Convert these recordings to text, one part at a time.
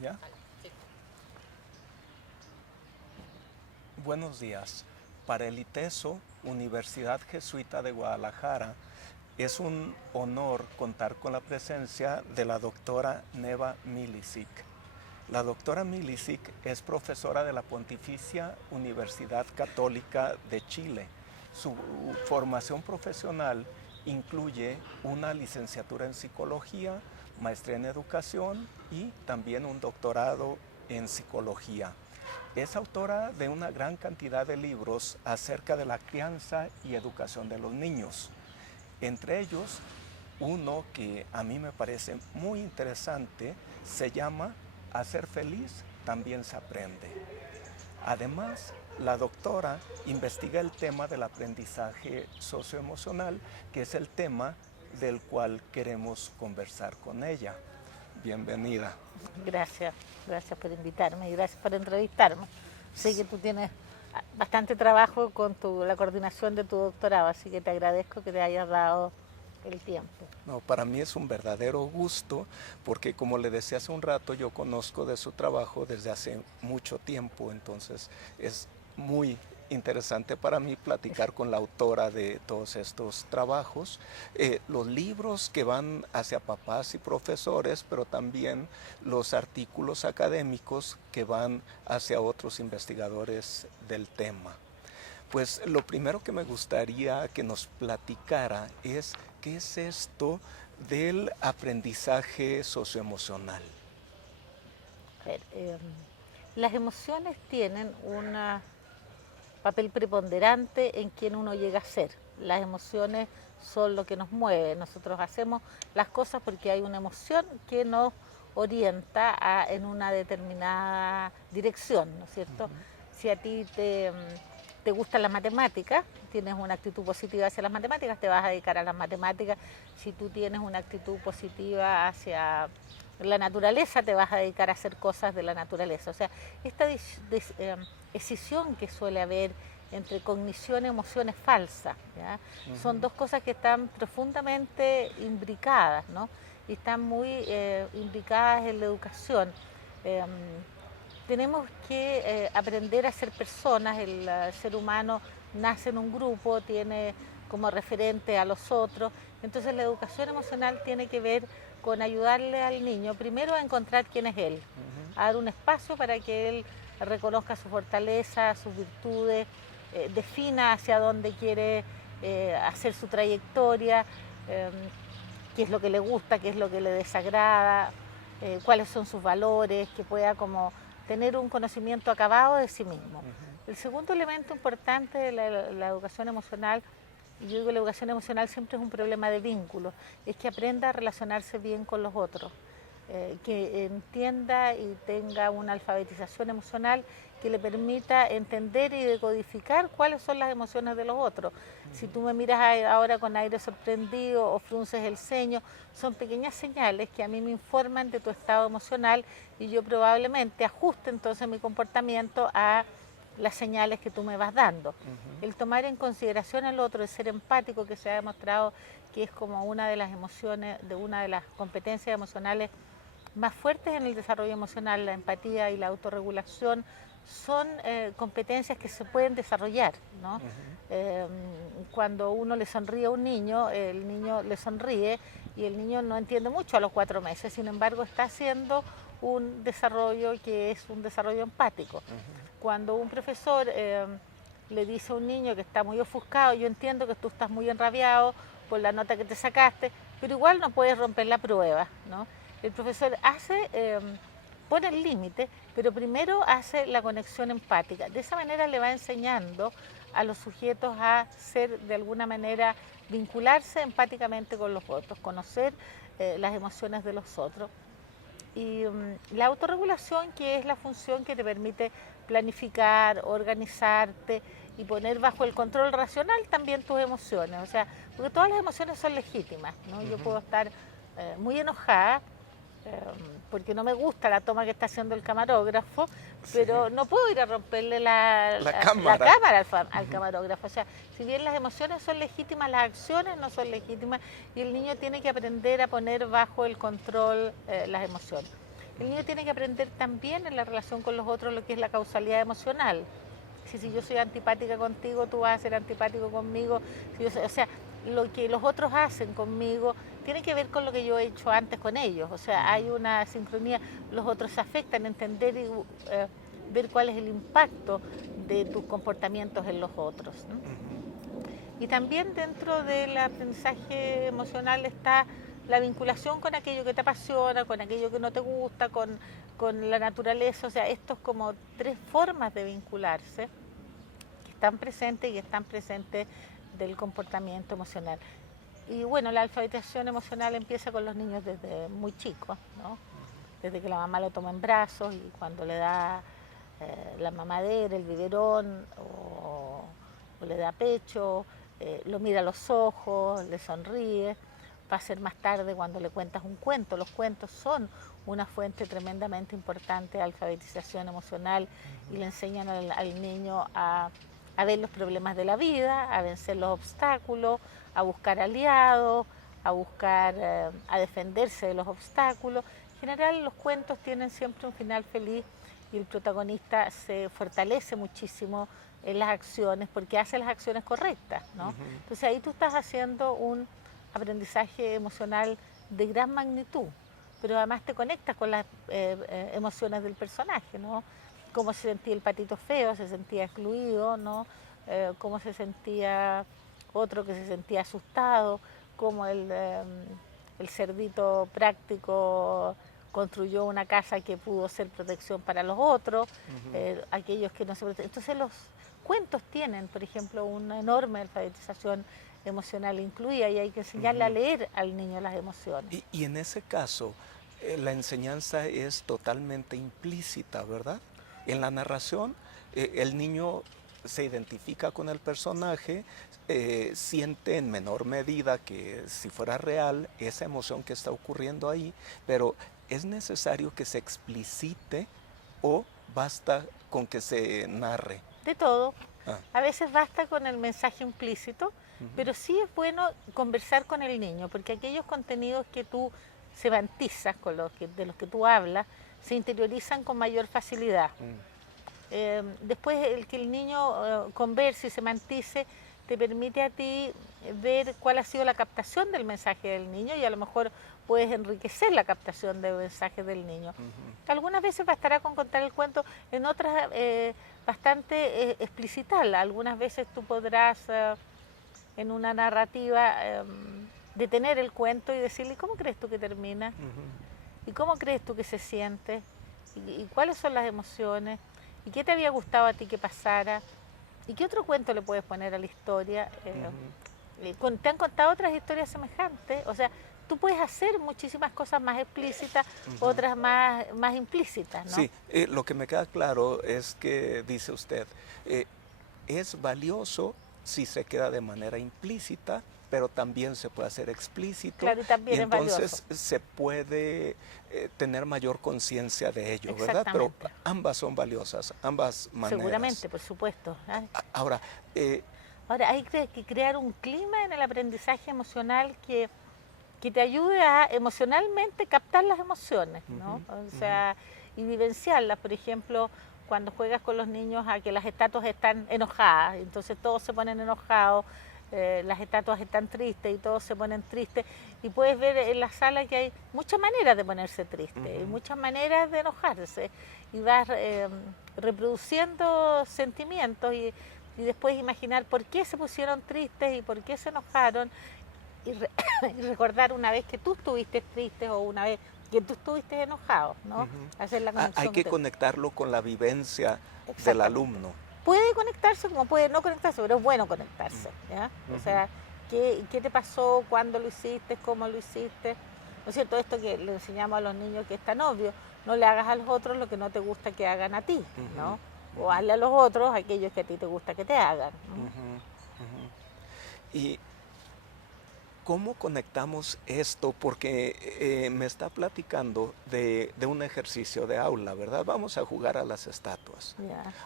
¿Ya? Buenos días. Para el ITESO, Universidad Jesuita de Guadalajara, es un honor contar con la presencia de la doctora Neva Milicic. La doctora Milicic es profesora de la Pontificia Universidad Católica de Chile. Su formación profesional incluye una licenciatura en psicología, maestría en educación y también un doctorado en psicología. Es autora de una gran cantidad de libros acerca de la crianza y educación de los niños. Entre ellos, uno que a mí me parece muy interesante se llama A ser feliz también se aprende. Además, la doctora investiga el tema del aprendizaje socioemocional, que es el tema del cual queremos conversar con ella. Bienvenida. Gracias, gracias por invitarme y gracias por entrevistarme. Sé que tú tienes bastante trabajo con la coordinación de tu doctorado, así que te agradezco que te hayas dado el tiempo. No, para mí es un verdadero gusto porque, como le decía hace un rato, yo conozco de su trabajo desde hace mucho tiempo, entonces es muy interesante para mí platicar con la autora de todos estos trabajos, los libros que van hacia papás y profesores, pero también los artículos académicos que van hacia otros investigadores del tema. Pues lo primero que me gustaría que nos platicara es qué es esto del aprendizaje socioemocional. A ver, las emociones tienen un papel preponderante en quien uno llega a ser. Las emociones son lo que nos mueve. Nosotros hacemos las cosas porque hay una emoción que nos orienta en una determinada dirección, ¿no es cierto? Si a ti te gustan las matemáticas, tienes una actitud positiva hacia las matemáticas, te vas a dedicar a las matemáticas. Si tú tienes una actitud positiva hacia la naturaleza, te vas a dedicar a hacer cosas de la naturaleza. O sea, esta escisión que suele haber entre cognición y emoción es falsa, ¿ya? Son dos cosas que están profundamente imbricadas, ¿no? Y están muy imbricadas en la educación. Tenemos que aprender a ser personas. El ser humano nace en un grupo, tiene como referente a los otros. Entonces la educación emocional tiene que ver con ayudarle al niño primero a encontrar quién es él, a dar un espacio para que él reconozca su fortaleza, sus virtudes, defina hacia dónde quiere hacer su trayectoria, qué es lo que le gusta, qué es lo que le desagrada, cuáles son sus valores, que pueda como tener un conocimiento acabado de sí mismo. El segundo elemento importante de la educación emocional, y yo digo que la educación emocional siempre es un problema de vínculos, es que aprenda a relacionarse bien con los otros, que entienda y tenga una alfabetización emocional que le permita entender y decodificar cuáles son las emociones de los otros. Si tú me miras ahora con aire sorprendido o frunces el ceño, son pequeñas señales que a mí me informan de tu estado emocional y yo probablemente ajuste entonces mi comportamiento a las señales que tú me vas dando. El tomar en consideración al otro, el ser empático, que se ha demostrado que es como una de las emociones, de una de las competencias emocionales más fuertes en el desarrollo emocional. La empatía y la autorregulación son competencias que se pueden desarrollar, ¿no? Cuando uno le sonríe a un niño, el niño le sonríe y el niño no entiende mucho a los 4 meses, sin embargo está haciendo un desarrollo que es un desarrollo empático. Cuando un profesor le dice a un niño que está muy ofuscado, yo entiendo que tú estás muy enrabiado por la nota que te sacaste, pero igual no puedes romper la prueba, ¿no? El profesor pone el límite, pero primero hace la conexión empática. De esa manera le va enseñando a los sujetos a ser, de alguna manera, vincularse empáticamente con los otros, conocer las emociones de los otros. Y la autorregulación, que es la función que te permite planificar, organizarte y poner bajo el control racional también tus emociones. O sea, porque todas las emociones son legítimas, ¿no? Yo puedo estar muy enojada porque no me gusta la toma que está haciendo el camarógrafo, pero no puedo ir a romperle la cámara al camarógrafo. O sea, si bien las emociones son legítimas, las acciones no son legítimas y el niño tiene que aprender a poner bajo el control las emociones. El niño tiene que aprender también en la relación con los otros lo que es la causalidad emocional. Si yo soy antipática contigo, tú vas a ser antipático conmigo. O sea, lo que los otros hacen conmigo tiene que ver con lo que yo he hecho antes con ellos. O sea, hay una sincronía, los otros se afectan, entender y ver cuál es el impacto de tus comportamientos en los otros, ¿no? Y también dentro del aprendizaje emocional está la vinculación con aquello que te apasiona, con aquello que no te gusta, con la naturaleza. O sea, estos como 3 formas de vincularse que están presentes del comportamiento emocional. Y bueno, la alfabetización emocional empieza con los niños desde muy chicos, ¿no? Desde que la mamá lo toma en brazos y cuando le da la mamadera, el biberón o le da pecho, lo mira a los ojos, le sonríe. Va a ser más tarde cuando le cuentas un cuento. Los cuentos son una fuente tremendamente importante de alfabetización emocional y le enseñan al niño a ver los problemas de la vida, a vencer los obstáculos, a buscar aliados, a defenderse de los obstáculos. En general los cuentos tienen siempre un final feliz y el protagonista se fortalece muchísimo en las acciones porque hace las acciones correctas, ¿no? Entonces ahí tú estás haciendo un aprendizaje emocional de gran magnitud, pero además te conectas con las emociones del personaje, ¿no? Cómo se sentía el patito feo, se sentía excluido, ¿no? Cómo se sentía otro que se sentía asustado, cómo el cerdito práctico construyó una casa que pudo ser protección para los otros, aquellos que no se protegen. Entonces los cuentos tienen, por ejemplo, una enorme alfabetización emocional incluida y hay que enseñarle a leer al niño las emociones. Y en ese caso, la enseñanza es totalmente implícita, ¿verdad? En la narración, el niño se identifica con el personaje, siente en menor medida que si fuera real esa emoción que está ocurriendo ahí, pero ¿es necesario que se explicite o basta con que se narre? De todo. A veces basta con el mensaje implícito, pero sí es bueno conversar con el niño, porque aquellos contenidos que tú semantizas, de los que tú hablas, se interiorizan con mayor facilidad. Después el que el niño converse y semantice te permite a ti ver cuál ha sido la captación del mensaje del niño y a lo mejor puedes enriquecer la captación del mensaje del niño. Algunas veces bastará con contar el cuento, en otras bastante explicitarla. Algunas veces tú podrás en una narrativa detener el cuento y decirle, ¿cómo crees tú que termina? ¿Y cómo crees tú que se siente? ¿Y cuáles son las emociones? ¿Y qué te había gustado a ti que pasara? ¿Y qué otro cuento le puedes poner a la historia? ¿Te han contado otras historias semejantes? O sea, tú puedes hacer muchísimas cosas más explícitas, otras más implícitas, ¿no? Sí, lo que me queda claro es que, dice usted, es valioso si se queda de manera implícita, pero también se puede hacer explícito. Claro, y también entonces se puede tener mayor conciencia de ello, ¿verdad? Pero ambas son valiosas, ambas maneras. Seguramente, por supuesto. Ahora, hay que crear un clima en el aprendizaje emocional que te ayude a emocionalmente captar las emociones, ¿no? O sea, y vivenciarlas. Por ejemplo, cuando juegas con los niños a que las estatuas están enojadas, entonces todos se ponen enojados, las estatuas están tristes y todos se ponen tristes, y puedes ver en la sala que hay muchas maneras de ponerse triste y muchas maneras de enojarse, y vas reproduciendo sentimientos y después imaginar por qué se pusieron tristes y por qué se enojaron, y recordar una vez que tú estuviste triste o una vez que tú estuviste enojado, ¿no? Hacer la conexión. Hay que conectarlo con la vivencia del alumno. Puede conectarse como puede no conectarse, pero es bueno conectarse, ¿ya? O sea, ¿qué te pasó? ¿Cuándo lo hiciste? ¿Cómo lo hiciste? ¿No es cierto? Esto que le enseñamos a los niños que es tan obvio, no le hagas a los otros lo que no te gusta que hagan a ti, ¿no? O hazle a los otros aquellos que a ti te gusta que te hagan. Y ¿cómo conectamos esto? Porque me está platicando de un ejercicio de aula, ¿verdad? Vamos a jugar a las estatuas.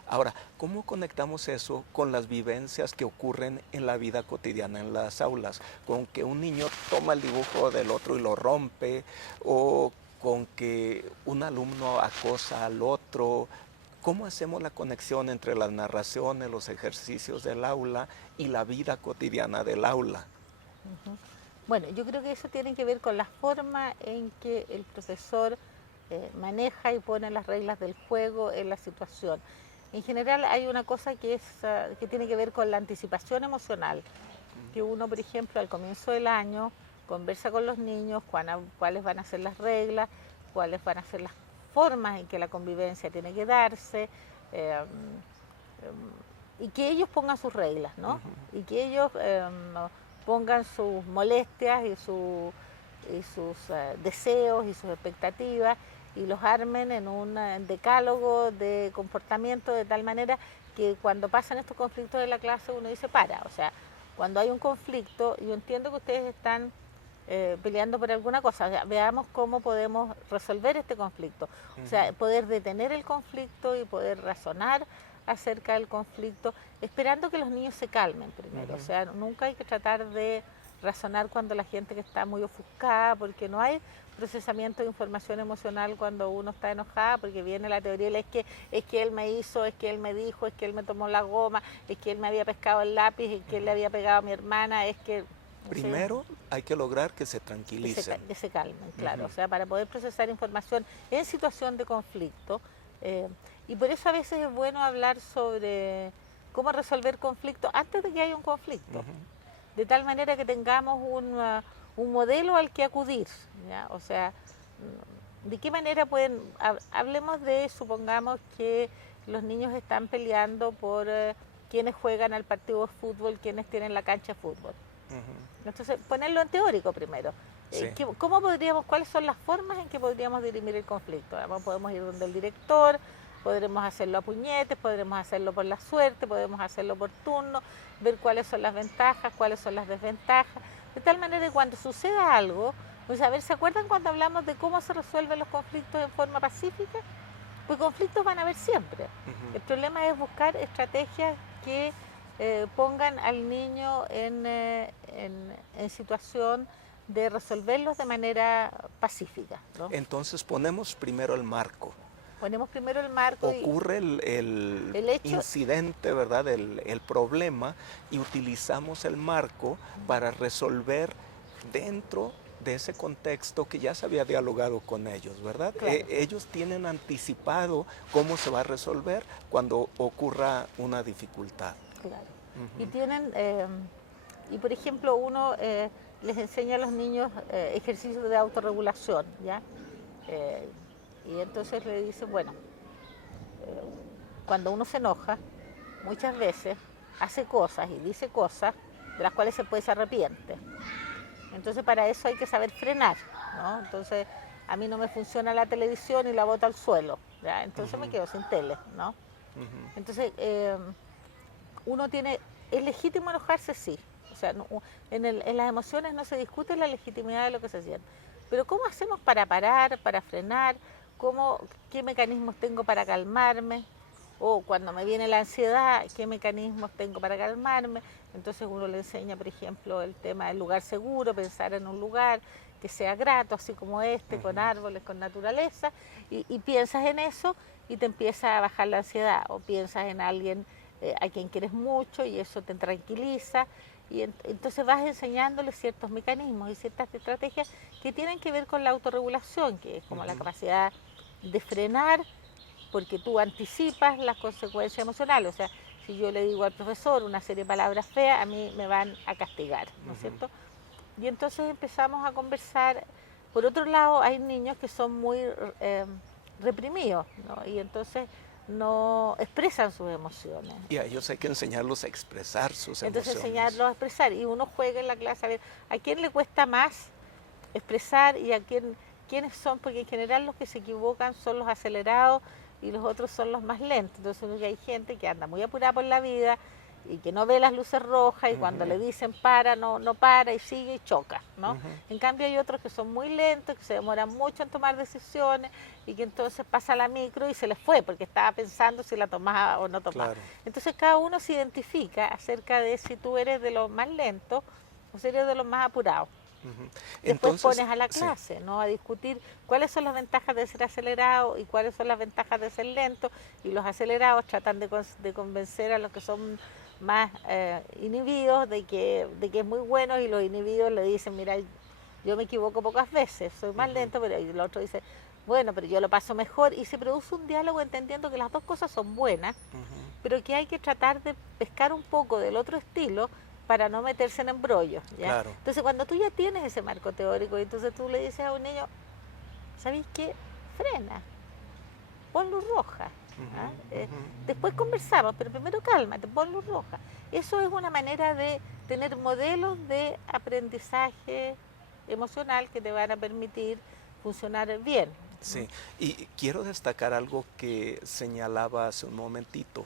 Ahora, ¿cómo conectamos eso con las vivencias que ocurren en la vida cotidiana en las aulas? Con que un niño toma el dibujo del otro y lo rompe, o con que un alumno acosa al otro. ¿Cómo hacemos la conexión entre las narraciones, los ejercicios del aula y la vida cotidiana del aula? Ujú. Bueno, yo creo que eso tiene que ver con la forma en que el profesor maneja y pone las reglas del juego en la situación. En general hay una cosa que tiene que ver con la anticipación emocional, que uno, por ejemplo, al comienzo del año conversa con los niños cuáles van a ser las reglas, cuáles van a ser las formas en que la convivencia tiene que darse, y que ellos pongan sus reglas, ¿no? Y que ellos pongan sus molestias y sus deseos y sus expectativas y los armen en un decálogo de comportamiento de tal manera que cuando pasan estos conflictos en la clase uno dice para, o sea, cuando hay un conflicto, yo entiendo que ustedes están peleando por alguna cosa, o sea, veamos cómo podemos resolver este conflicto, o sea, poder detener el conflicto y poder razonar acerca del conflicto, esperando que los niños se calmen primero, o sea, nunca hay que tratar de razonar cuando la gente que está muy ofuscada, porque no hay procesamiento de información emocional cuando uno está enojada, porque viene la teoría, es que él me hizo, es que él me dijo, es que él me tomó la goma, es que él me había pescado el lápiz, es que él le había pegado a mi hermana, es que... Primero hay que lograr que se tranquilicen. Que se calmen, claro, o sea, para poder procesar información en situación de conflicto. Y por eso a veces es bueno hablar sobre cómo resolver conflictos antes de que haya un conflicto, de tal manera que tengamos un modelo al que acudir, ¿ya? O sea, ¿de qué manera pueden, hablemos de, supongamos que los niños están peleando por quiénes juegan al partido de fútbol, quiénes tienen la cancha de fútbol? Entonces, ponerlo en teórico primero. Sí. ¿Cómo podríamos, cuáles son las formas en que podríamos dirimir el conflicto? Podemos ir donde el director, podremos hacerlo a puñetes, podremos hacerlo por la suerte, podemos hacerlo por turno, ver cuáles son las ventajas, cuáles son las desventajas, de tal manera que cuando suceda algo, pues a ver, ¿se acuerdan cuando hablamos de cómo se resuelven los conflictos en forma pacífica? Pues conflictos van a haber siempre. El problema es buscar estrategias que pongan al niño en situación de resolverlos de manera pacífica, ¿no? Entonces ponemos primero el marco. Ponemos primero el marco. Ocurre el incidente, ¿verdad? El problema, y utilizamos el marco para resolver dentro de ese contexto que ya se había dialogado con ellos, ¿verdad? Claro. Ellos tienen anticipado cómo se va a resolver cuando ocurra una dificultad. Claro. Y tienen, y por ejemplo, uno les enseña a los niños ejercicios de autorregulación, ¿ya? Y entonces le dice, bueno, cuando uno se enoja, muchas veces hace cosas y dice cosas de las cuales se arrepiente. Entonces para eso hay que saber frenar, ¿no? Entonces a mí no me funciona la televisión y la boto al suelo, ¿ya? Entonces me quedo sin tele, ¿no? Entonces es legítimo enojarse, sí. O sea, en las emociones no se discute la legitimidad de lo que se siente. Pero ¿cómo hacemos para parar, para frenar? ¿Qué mecanismos tengo para calmarme? O cuando me viene la ansiedad, ¿qué mecanismos tengo para calmarme? Entonces uno le enseña, por ejemplo, el tema del lugar seguro, pensar en un lugar que sea grato, así como este, con árboles, con naturaleza, y piensas en eso y te empieza a bajar la ansiedad, o piensas en alguien a quien quieres mucho y eso te tranquiliza, y entonces vas enseñándole ciertos mecanismos y ciertas estrategias que tienen que ver con la autorregulación, que es como la capacidad de frenar, porque tú anticipas las consecuencias emocionales. O sea, si yo le digo al profesor una serie de palabras feas, a mí me van a castigar, ¿no es cierto? Y entonces empezamos a conversar. Por otro lado, hay niños que son muy reprimidos, ¿no? Y entonces no expresan sus emociones. Y a ellos hay que enseñarlos a expresar sus emociones. Entonces enseñarlos a expresar, y uno juega en la clase a ver a quién le cuesta más expresar y a quiénes son, porque en general los que se equivocan son los acelerados y los otros son los más lentos. Entonces uno que hay gente que anda muy apurada por la vida y que no ve las luces rojas y cuando le dicen para, no para y sigue y choca, ¿no? En cambio hay otros que son muy lentos, que se demoran mucho en tomar decisiones y que entonces pasa la micro y se les fue porque estaba pensando si la tomaba o no tomaba. Claro. Entonces cada uno se identifica acerca de si tú eres de los más lentos o si eres de los más apurados. Ujú. Después Entonces, pones a la sí, clase, ¿no? A discutir cuáles son las ventajas de ser acelerado y cuáles son las ventajas de ser lento, y los acelerados tratan de convencer a los que son más inhibidos de que es muy bueno, y los inhibidos le dicen, mira, yo me equivoco pocas veces, soy más ujú, lento, pero y el otro dice, bueno, pero yo lo paso mejor, y se produce un diálogo entendiendo que las dos cosas son buenas, ujú, pero que hay que tratar de pescar un poco del otro estilo para no meterse en embrollos, ¿ya? claro. Entonces, cuando tú ya tienes ese marco teórico, y entonces tú le dices a un niño, ¿sabéis qué? Frena, pon luz roja. Ujú, ¿Ah? ujú. Después conversamos, pero primero cálmate, pon luz roja. Eso es una manera de tener modelos de aprendizaje emocional que te van a permitir funcionar bien. Sí, y quiero destacar algo que señalaba hace un momentito.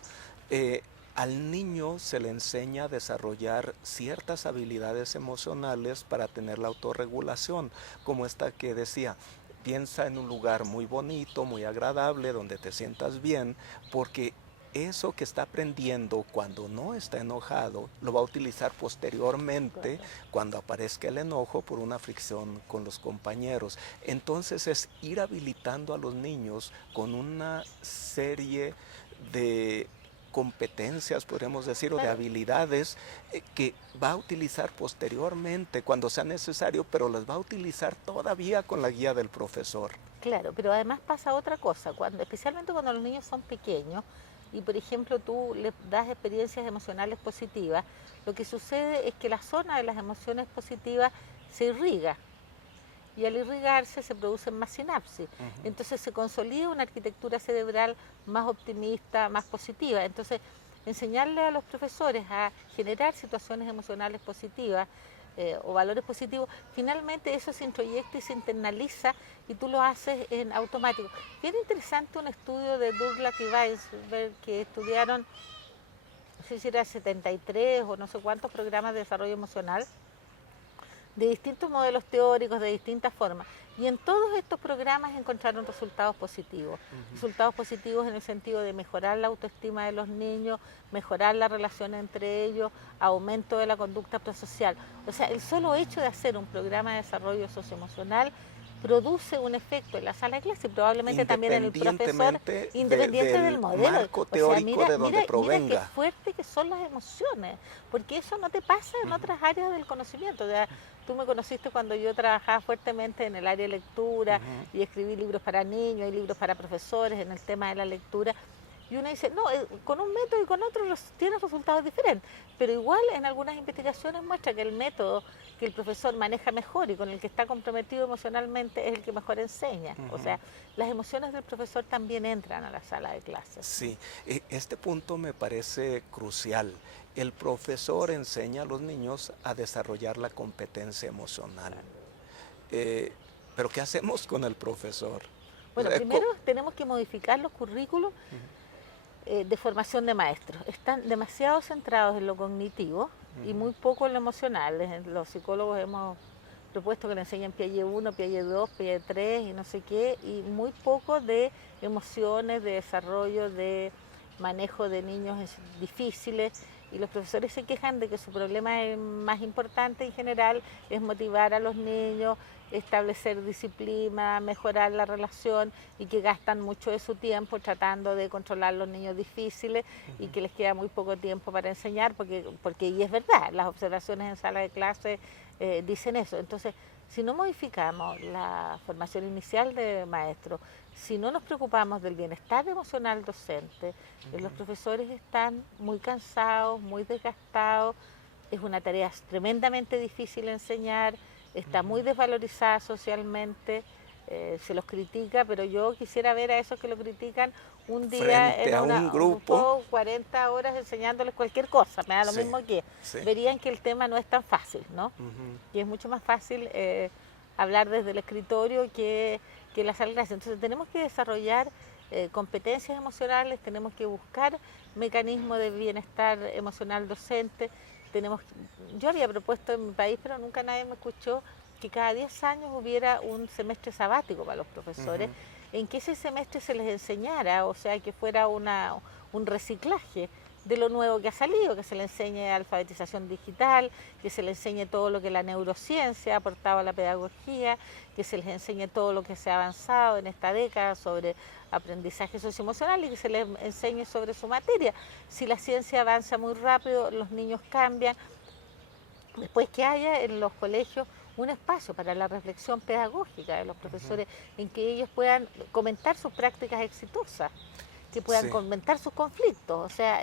Eh, Al niño se le enseña a desarrollar ciertas habilidades emocionales para tener la autorregulación, como esta que decía, piensa en un lugar muy bonito, muy agradable, donde te sientas bien, porque eso que está aprendiendo cuando no está enojado lo va a utilizar posteriormente Correcto. cuando aparezca el enojo por una fricción con los compañeros. Entonces es ir habilitando a los niños con una serie de competencias, podríamos decir, o de Claro, habilidades que va a utilizar posteriormente cuando sea necesario, pero las va a utilizar todavía con la guía del profesor. claro, pero además pasa otra cosa, especialmente cuando los niños son pequeños y, por ejemplo, tú les das experiencias emocionales positivas, lo que sucede es que la zona de las emociones positivas se irriga, y al irrigarse se producen más sinapsis. Ujú. Entonces se consolida una arquitectura cerebral más optimista, más positiva. Entonces, enseñarle a los profesores a generar situaciones emocionales positivas o valores positivos, finalmente eso se introyecta y se internaliza, y tú lo haces en automático. Bien interesante un estudio de Durlach y Weisberg, que estudiaron, no sé si era 73 o no sé cuántos programas de desarrollo emocional, de distintos modelos teóricos, de distintas formas. Y en todos estos programas encontraron Ujú. resultados positivos en el sentido de mejorar la autoestima de los niños, mejorar la relación entre ellos, aumento de la conducta prosocial. O sea, el solo hecho de hacer un programa de desarrollo socioemocional produce un efecto en la sala de clase y probablemente también en el profesor, Independientemente independiente del del modelo. marco O sea, teórico de donde mira qué provenga. fuerte que son las emociones, porque eso no te pasa en Ujú, otras áreas del conocimiento. O sea, tú me conociste cuando yo trabajaba fuertemente en el área de lectura ujú, y escribí libros para niños y libros para profesores en el tema de la lectura. Y uno dice, no, con un método y con otro tienes resultados diferentes, pero igual en algunas investigaciones muestra que el método que el profesor maneja mejor y con el que está comprometido emocionalmente es el que mejor enseña. O ujú. sea, las emociones del profesor también entran a la sala de clases, ¿no? Sí, este punto me parece crucial. El profesor enseña a los niños a desarrollar la competencia emocional. Eh, pero ¿qué hacemos con el profesor? O Bueno, sea, primero tenemos que modificar los currículos Ujú, de formación de maestros. Están demasiado centrados en lo cognitivo y ujú, muy poco en lo emocional. Los psicólogos hemos propuesto que le enseñen Piaget 1, Piaget 2, Piaget 3 y no sé qué, y muy poco de emociones, de desarrollo, de manejo de niños difíciles. Y los profesores se quejan de que su problema más importante en general es motivar a los niños, establecer disciplina, mejorar la relación, y que gastan mucho de su tiempo tratando de controlar los niños difíciles y ujú. que les queda muy poco tiempo para enseñar, y es verdad, las observaciones en sala de clase dicen eso. Entonces, si no modificamos la formación inicial de maestros, si no nos preocupamos del bienestar emocional docente, los profesores están muy cansados, muy desgastados, es una tarea tremendamente difícil enseñar, está muy desvalorizada socialmente, se los critica, pero yo quisiera ver a esos que lo critican un día Frente en a un un grupo, juego 40 horas enseñándoles cualquier cosa, me da lo sí, mismo que sí. verían que el tema no es tan fácil, ¿no? Ujú, Y es mucho más fácil hablar desde el escritorio que la sala de clase. Entonces tenemos que desarrollar competencias emocionales, tenemos que buscar mecanismos de bienestar emocional docente. Tenemos, yo había propuesto en mi país, pero nunca nadie me escuchó, que cada 10 años hubiera un semestre sabático para los profesores, ujú, en que ese semestre se les enseñara, o sea, que fuera un reciclaje de lo nuevo que ha salido, que se le enseñe alfabetización digital, que se le enseñe todo lo que la neurociencia ha aportado a la pedagogía, que se les enseñe todo lo que se ha avanzado en esta década sobre aprendizaje socioemocional y que se les enseñe sobre su materia. Si la ciencia avanza muy rápido, los niños cambian. Después que haya en los colegios un espacio para la reflexión pedagógica de los profesores, en que ellos puedan comentar sus prácticas exitosas, que puedan comentar sus conflictos. O sea,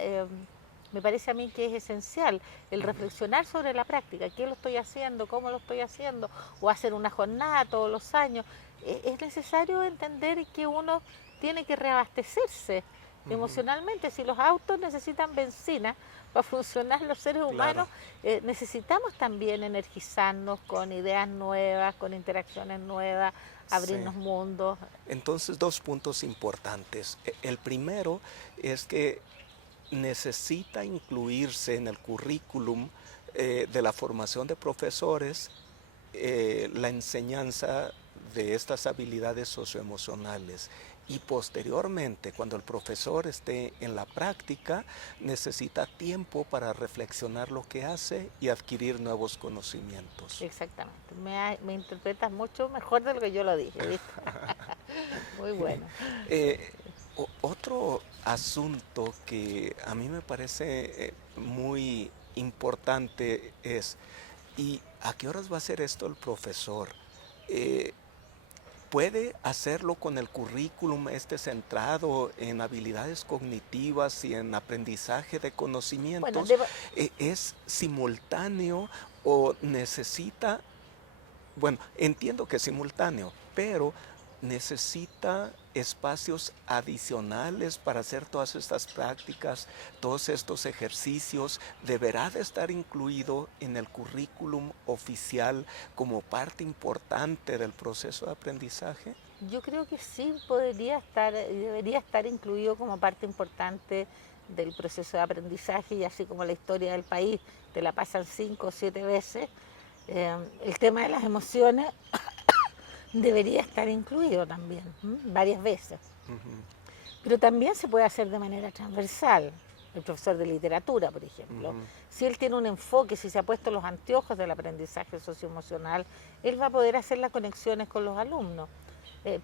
me parece a mí que es esencial el reflexionar sobre la práctica, qué lo estoy haciendo, cómo lo estoy haciendo, o hacer una jornada todos los años. Es necesario entender que uno tiene que reabastecerse emocionalmente. Si los autos necesitan benzina para funcionar, los seres humanos necesitamos también energizarnos con ideas nuevas, con interacciones nuevas, abrirnos mundos. Entonces, 2 puntos importantes. El primero es que necesita incluirse en el currículum de la formación de profesores la enseñanza de estas habilidades socioemocionales. Y posteriormente, cuando el profesor esté en la práctica, necesita tiempo para reflexionar lo que hace y adquirir nuevos conocimientos. Exactamente. Me interpretas mucho mejor de lo que yo lo dije, ¿viste? Muy bueno. Otro asunto que a mí me parece muy importante es, ¿y a qué horas va a hacer esto el profesor? ¿Puede hacerlo con el currículum centrado en habilidades cognitivas y en aprendizaje de conocimientos? Bueno, ¿Es simultáneo o necesita, bueno, entiendo que es simultáneo, pero necesita espacios adicionales para hacer todas estas prácticas, todos estos ejercicios? ¿Deberá de estar incluido en el currículum oficial como parte importante del proceso de aprendizaje? Yo creo que sí podría estar y debería estar incluido como parte importante del proceso de aprendizaje, y así como la historia del país te la pasan 5 o 7 veces, el tema de las emociones debería estar incluido también, varias veces. Pero también se puede hacer de manera transversal. El profesor de literatura, por ejemplo, si él tiene un enfoque, si se ha puesto los anteojos del aprendizaje socioemocional, él va a poder hacer las conexiones con los alumnos.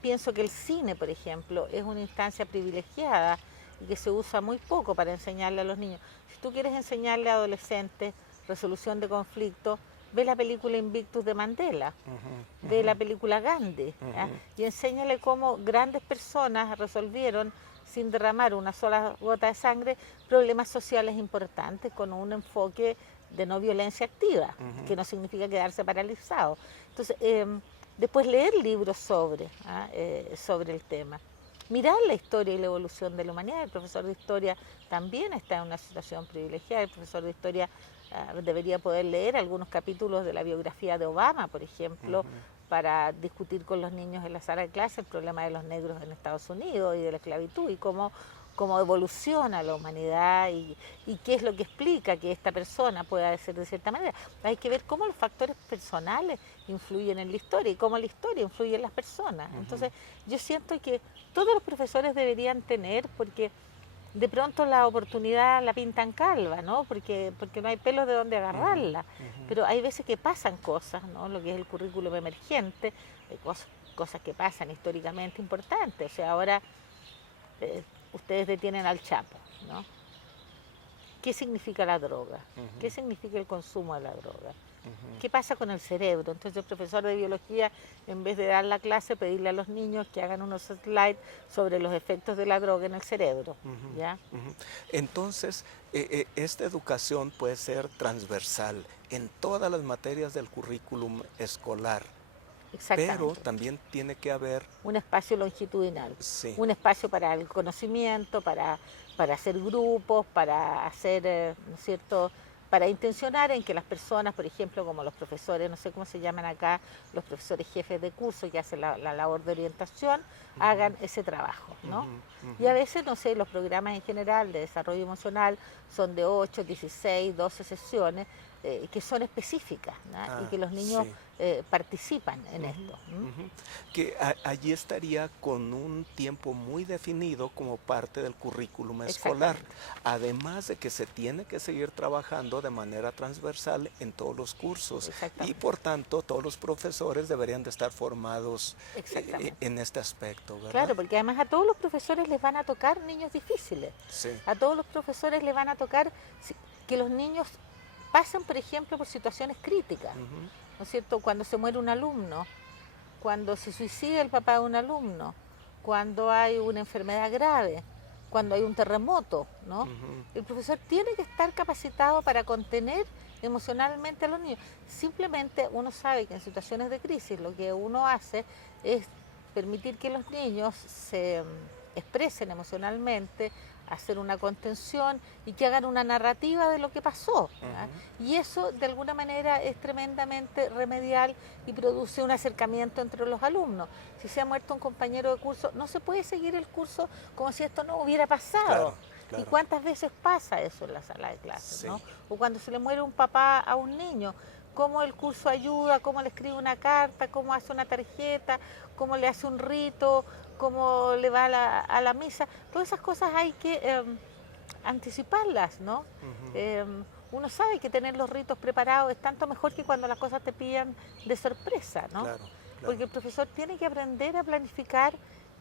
Pienso que el cine, por ejemplo, es una instancia privilegiada y que se usa muy poco para enseñarle a los niños. Si tú quieres enseñarle a adolescentes resolución de conflictos, ve la película Invictus de Mandela, ve la película Gandhi, y enséñale cómo grandes personas resolvieron, sin derramar una sola gota de sangre, problemas sociales importantes con un enfoque de no violencia activa, que no significa quedarse paralizado. Entonces, después leer libros sobre el tema. Mirar la historia y la evolución de la humanidad. El profesor de historia también está en una situación privilegiada. El profesor de historia debería poder leer algunos capítulos de la biografía de Obama, por ejemplo, para discutir con los niños en la sala de clase el problema de los negros en Estados Unidos y de la esclavitud y cómo evoluciona la humanidad y qué es lo que explica que esta persona pueda ser de cierta manera. Hay que ver cómo los factores personales influyen en la historia y cómo la historia influye en las personas. Entonces, yo siento que todos los profesores deberían tener, porque de pronto la oportunidad la pintan calva, ¿no? Porque no hay pelos de donde agarrarla. Pero hay veces que pasan cosas, ¿no? Lo que es el currículum emergente, cosas que pasan históricamente importantes. O sea, ahora ustedes detienen al Chapo, ¿no? ¿Qué significa la droga? ¿Qué significa el consumo de la droga? ¿Qué pasa con el cerebro? Entonces el profesor de biología, en vez de dar la clase, pedirle a los niños que hagan unos slides sobre los efectos de la droga en el cerebro. ¿Ya? Entonces, esta educación puede ser transversal en todas las materias del currículum escolar. Pero también tiene que haber un espacio longitudinal, un espacio para el conocimiento, para hacer grupos, para hacer, ¿no es cierto?, para intencionar en que las personas, por ejemplo, como los profesores, no sé cómo se llaman acá, los profesores jefes de curso que hacen la labor de orientación, hagan ese trabajo, ¿no? Y a veces, no sé, los programas en general de desarrollo emocional son de 8, 16, 12 sesiones. que son específicas, ¿no? Y que los niños sí. participan en esto. Ujú. Que allí estaría con un tiempo muy definido como parte del currículum escolar, Exactamente. además de que se tiene que seguir trabajando de manera transversal en todos los cursos y Exactamente. por tanto todos los profesores deberían de estar formados Exactamente. en este aspecto, ¿verdad? Claro, porque además a todos los profesores les van a tocar niños difíciles. Sí. A todos los profesores les van a tocar que los niños pasen, por ejemplo, por situaciones críticas, Ujú, ¿no es cierto? Cuando se muere un alumno, cuando se suicida el papá de un alumno, cuando hay una enfermedad grave, cuando hay un terremoto, ¿no? ujú. El profesor tiene que estar capacitado para contener emocionalmente a los niños. Simplemente uno sabe que en situaciones de crisis lo que uno hace es permitir que los niños se expresen emocionalmente, hacer una contención y que hagan una narrativa de lo que pasó. Ujú. Y eso de alguna manera es tremendamente remedial y produce un acercamiento entre los alumnos. Si se ha muerto un compañero de curso, no se puede seguir el curso como si esto no hubiera pasado. Claro, ¿Y claro. cuántas veces pasa eso en la sala de clases, Sí. no? O cuando se le muere un papá a un niño, cómo el curso ayuda, cómo le escribe una carta, cómo hace una tarjeta, cómo le hace un rito, cómo le va a la misa. Todas esas cosas hay que anticiparlas, ¿no? Ujú. Uno sabe que tener los ritos preparados es tanto mejor que cuando las cosas te pillan de sorpresa, ¿no? Claro, Porque claro. el profesor tiene que aprender a planificar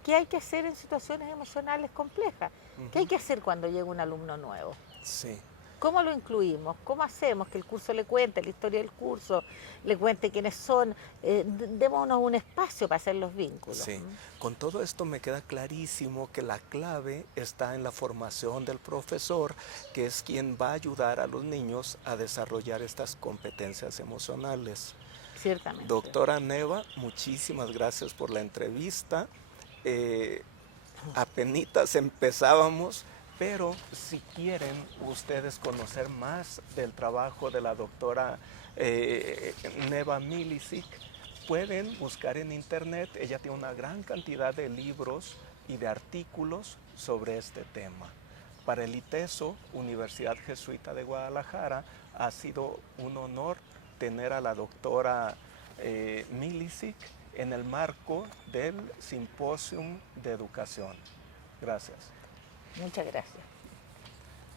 qué hay que hacer en situaciones emocionales complejas, qué hay Ujú. que hacer cuando llega un alumno nuevo. Sí. ¿Cómo lo incluimos? ¿Cómo hacemos que el curso le cuente la historia del curso, le cuente quiénes son? Démonos un espacio para hacer los vínculos. Sí, con todo esto me queda clarísimo que la clave está en la formación del profesor, que es quien va a ayudar a los niños a desarrollar estas competencias emocionales. Ciertamente. Doctora Neva, muchísimas gracias por la entrevista. Eh, Apenitas empezábamos, pero si quieren ustedes conocer más del trabajo de la doctora Neva Milicic, pueden buscar en internet. Ella tiene una gran cantidad de libros y de artículos sobre este tema. Para el ITESO, Universidad Jesuita de Guadalajara, ha sido un honor tener a la doctora Milicic en el marco del Simposium de Educación. Gracias. Muchas gracias.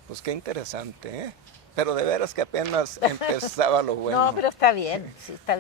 Pues qué interesante, ¿eh? Pero de veras que apenas empezaba lo No, bueno. pero está bien, sí, está bien.